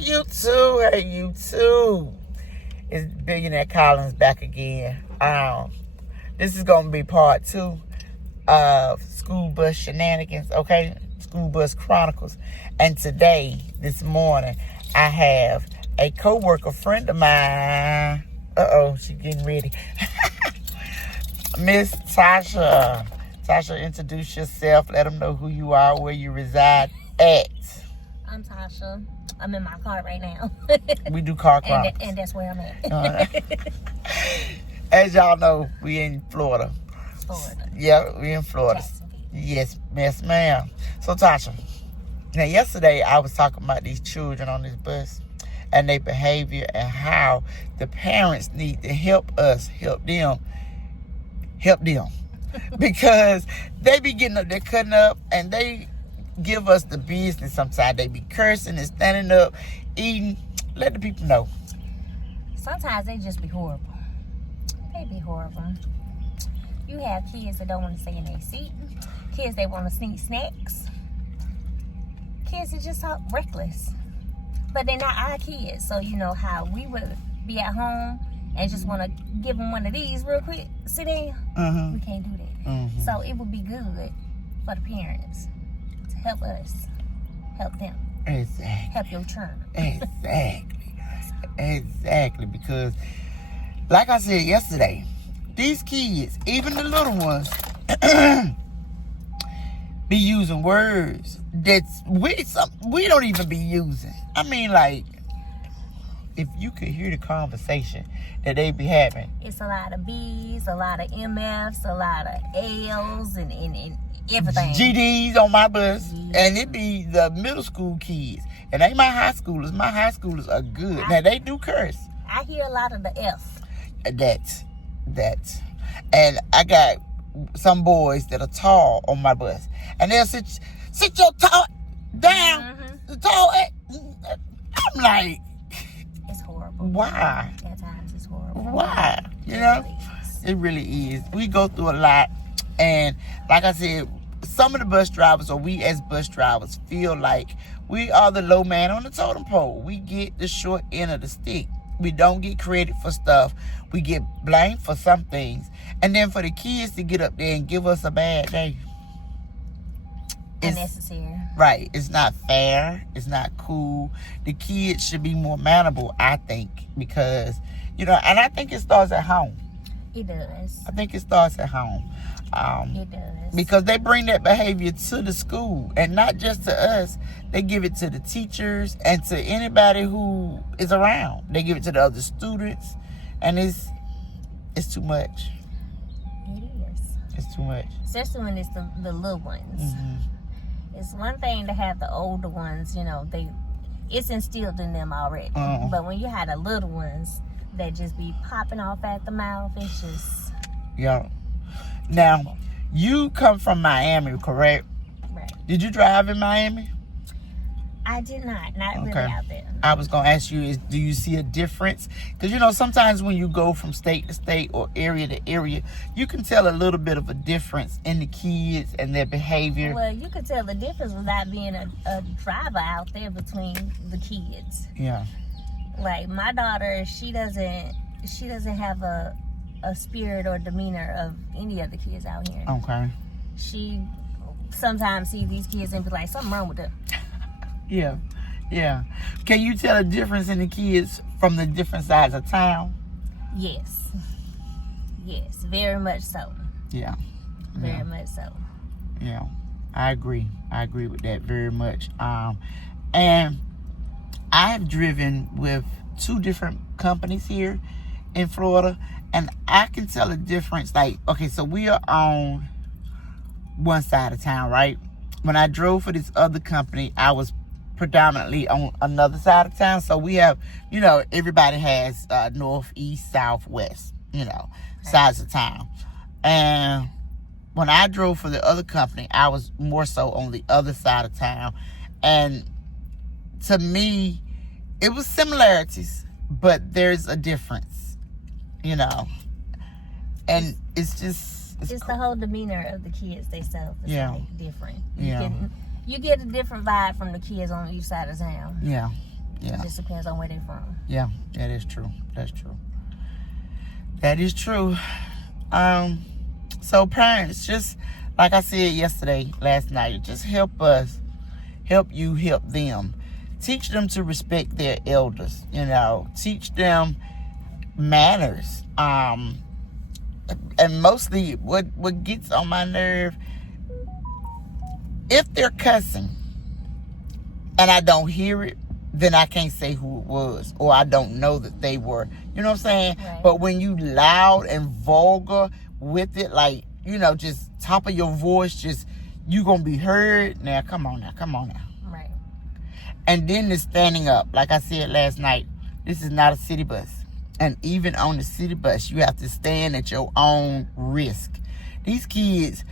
you too. Hey, you too. It's Billionaire Collins back again. This is going to be part 2 of School Bus Shenanigans, okay? School Bus Chronicles. And today, this morning, I have a co-worker friend of mine. She's getting ready. Miss Tasha. Tasha, introduce yourself. Let them know who you are, where you reside at. I'm Tasha. I'm in my car right now. We do car chronicles. And that's where I'm at. As y'all know, we in Florida. Yeah, we in Florida. Yes, ma'am. So, Tasha, now yesterday I was talking about these children on this bus and their behavior and how the parents need to help us, help them. Because they be getting up, they're cutting up, and they give us the business sometimes. They be cursing and standing up, eating. Let the people know. Sometimes they just be horrible. They be horrible. You have kids that don't want to stay in their seat. Kids that want to sneak snacks. Kids that just so reckless. But they're not our kids. So you know how we would be at home and just want to give them one of these real quick. Sit down. Mm-hmm. We can't do that. Mm-hmm. So it would be good for the parents to help us, help them. Exactly. Help your children. Exactly. Because, like I said yesterday, these kids, even the little ones, be using words that we don't even be using. I mean, like, if you could hear the conversation that they be having. It's a lot of B's, a lot of MFs, a lot of L's, and everything. GDs on my bus. Yeah. And it be the middle school kids. And they my high schoolers. My high schoolers are good. Now, they do curse. I hear a lot of the F. That. And I got some boys that are tall on my bus. And they'll sit your tall down. Mm-hmm. Tall. I'm like, it's horrible. Why? At times it's horrible. Why? You know? It really is. We go through a lot. And like I said, some of the bus drivers, or we as bus drivers, feel like we are the low man on the totem pole. We get the short end of the stick. We don't get credit for stuff. We get blamed for some things. And then for the kids to get up there and give us a bad day. Unnecessary. Right. It's not fair. It's not cool. The kids should be more manageable, I think. Because, and I think it starts at home. It does. I think it starts at home. It does. Because they bring that behavior to the school. And not just to us. They give it to the teachers and to anybody who is around. They give it to the other students. And it's too much. It is. It's too much. Especially when it's the little ones. Mm-hmm. It's one thing to have the older ones, it's instilled in them already. Mm-hmm. But when you have the little ones that just be popping off at the mouth, it's just... Yeah. Now, you come from Miami, correct? Right. Did you drive in Miami? I did not. Not really out there. I was going to ask you, do you see a difference? Because, sometimes when you go from state to state or area to area, you can tell a little bit of a difference in the kids and their behavior. Well, you could tell the difference without being a driver out there between the kids. Yeah. Like, my daughter, she doesn't have a spirit or demeanor of any of the kids out here. Okay. She sometimes sees these kids and be like, something wrong with them. Yeah. Can you tell a difference in the kids from the different sides of town? Yes, very much so. Yeah. Very much so. Yeah, I agree with that very much. And I have driven with 2 different companies here in Florida, and I can tell a difference. Like, okay, so we are on one side of town, right? When I drove for this other company, I was predominantly on another side of town. So we have, everybody has north, east, south, west, sides of town. And when I drove for the other company, I was more so on the other side of town. And to me, it was similarities, but there's a difference, And it's just... It's the whole demeanor of the kids themselves is like different. You get a different vibe from the kids on each side of town. Yeah. Yeah. It just depends on where they're from. Yeah, that is true. That's true. That is true. So parents, just like I said last night, just help you help them. Teach them to respect their elders, teach them manners. And mostly what gets on my nerve, if they're cussing and I don't hear it, then I can't say who it was, or I don't know that they were. You know what I'm saying? Right. But when you loud and vulgar with it, like, just top of your voice, you gonna be heard. Now, come on now. Right. And then the standing up. Like I said last night, this is not a city bus. And even on the city bus, you have to stand at your own risk. These kids,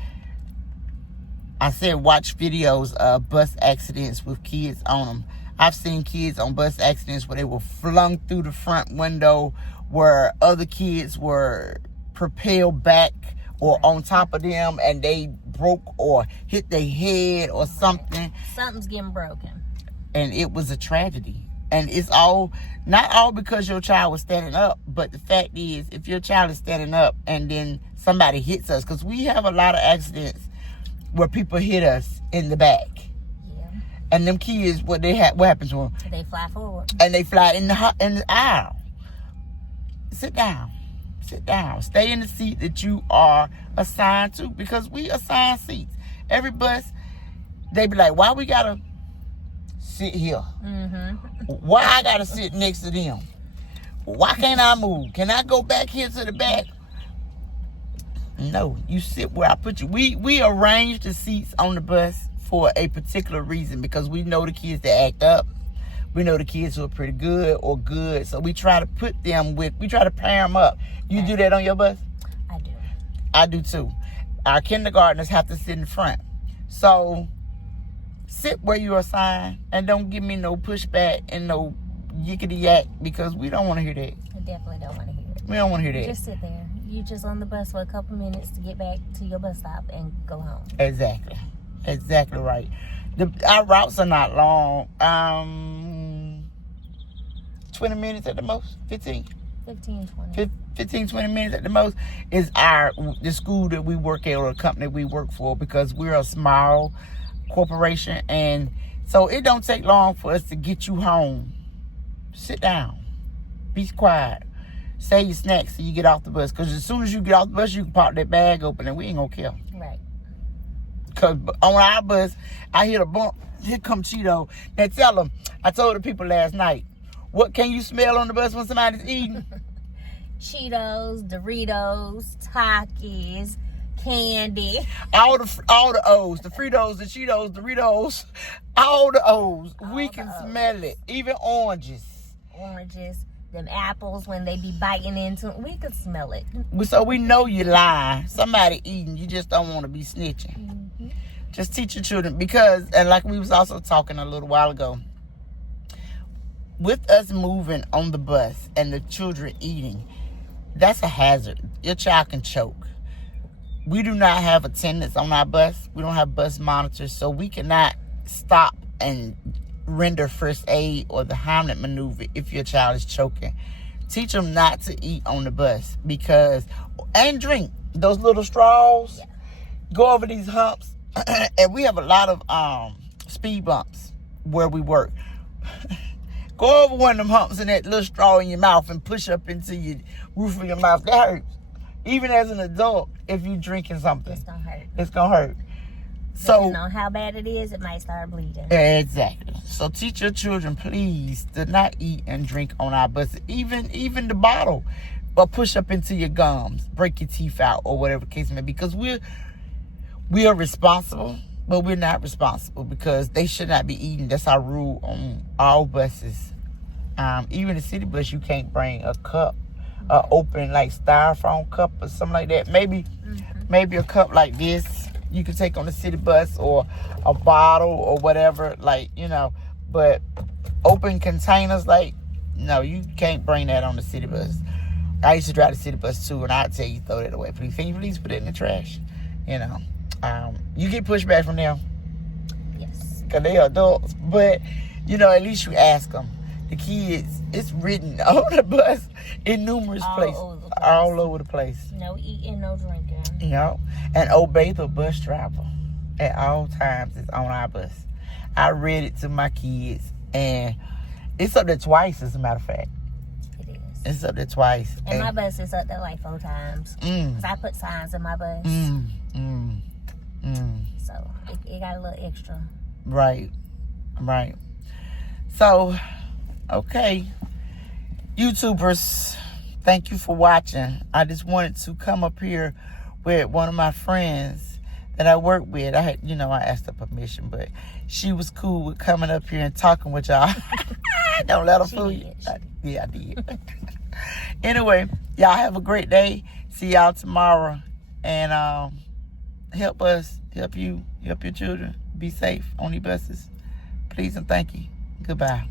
I said watch videos of bus accidents with kids on them. I've seen kids on bus accidents where they were flung through the front window, where other kids were propelled back or on top of them and they broke or hit their head or something. Something's getting broken. And it was a tragedy. And it's not all because your child was standing up, but the fact is, if your child is standing up and then somebody hits us, because we have a lot of accidents where people hit us in the back. And them kids, what happens to them? They fly forward. And they fly in the aisle. Sit down. Stay in the seat that you are assigned to, because we assign seats. Every bus, they be like, why we gotta sit here? Mm-hmm. Why I gotta sit next to them? Why can't I move? Can I go back here to the back? No, you sit where I put you. We arrange the seats on the bus for a particular reason, because we know the kids that act up. We know the kids who are pretty good or good. So we try to pair them up. You do that on your bus? I do. I do too. Our kindergartners have to sit in front. So sit where you are assigned and don't give me no pushback and no yickety yak, because we don't want to hear that. I definitely don't want to hear it. We don't want to hear that. Just sit there. You just on the bus for a couple minutes to get back to your bus stop and go home. Exactly right. Our routes are not long. 20 minutes at the most. 15, 20 minutes at the most is the school that we work at, or the company we work for, because we're a small corporation, and so it don't take long for us to get you home. Sit down. Be quiet. Say your snacks till you get off the bus, because as soon as you get off the bus, you can pop that bag open and we ain't gonna care. Right. Because on our bus, I hit a bump. Here come Cheeto. Now tell them, I told the people last night, what can you smell on the bus when somebody's eating? Cheetos, Doritos, Takis, candy. All the O's, the Fritos, the Cheetos, Doritos, all the O's. We can smell it. Even oranges. Them apples, when they be biting into them, we could smell it. So we know you're lying. Somebody eating, you just don't want to be snitching. Mm-hmm. Just teach your children, because, and like we was also talking a little while ago, with us moving on the bus and the children eating, that's a hazard. Your child can choke. We do not have attendants on our bus. We don't have bus monitors, so we cannot stop and render first aid or the Heimlich maneuver if your child is choking. Teach them not to eat on the bus, and drink. Those little straws. Yeah. Go over these humps. And we have a lot of speed bumps where we work. Go over one of them humps and that little straw in your mouth and push up into your roof of your mouth. That hurts. Even as an adult, if you're drinking something, it's gonna hurt. It's gonna hurt. Depending on how bad it is, it might start bleeding. Exactly. So teach your children, please, to not eat and drink on our buses. Even the bottle, but push up into your gums, break your teeth out, or whatever the case may be. Because we are responsible, but we're not responsible, because they should not be eating. That's our rule on all buses. Even the city bus, you can't bring a cup, open like styrofoam cup or something like that. Maybe a cup like this you can take on the city bus, or a bottle or whatever, but open containers, no, you can't bring that on the city bus. I used to drive the city bus too, and I'd tell you, throw that away. Please, can you please put it in the trash? You get pushback from them. Yes. Because they are adults, but, at least you ask them. the kids, it's written on the bus in numerous places. All over the place. No eating, no drinking. You know? And obey the bus driver at all times. It's on our bus. I read it to my kids, and it's up there twice, as a matter of fact. It is. It's up there twice. And my bus is up there like 4 times. Because I put signs in my bus. So it got a little extra. Right. So, okay. YouTubers, thank you for watching. I just wanted to come up here with one of my friends that I work with. I asked her permission, but she was cool with coming up here and talking with y'all. Don't let her fool you. Yeah, I did. Anyway, y'all have a great day. See y'all tomorrow. And help us, help you, help your children. Be safe on these buses. Please and thank you. Goodbye.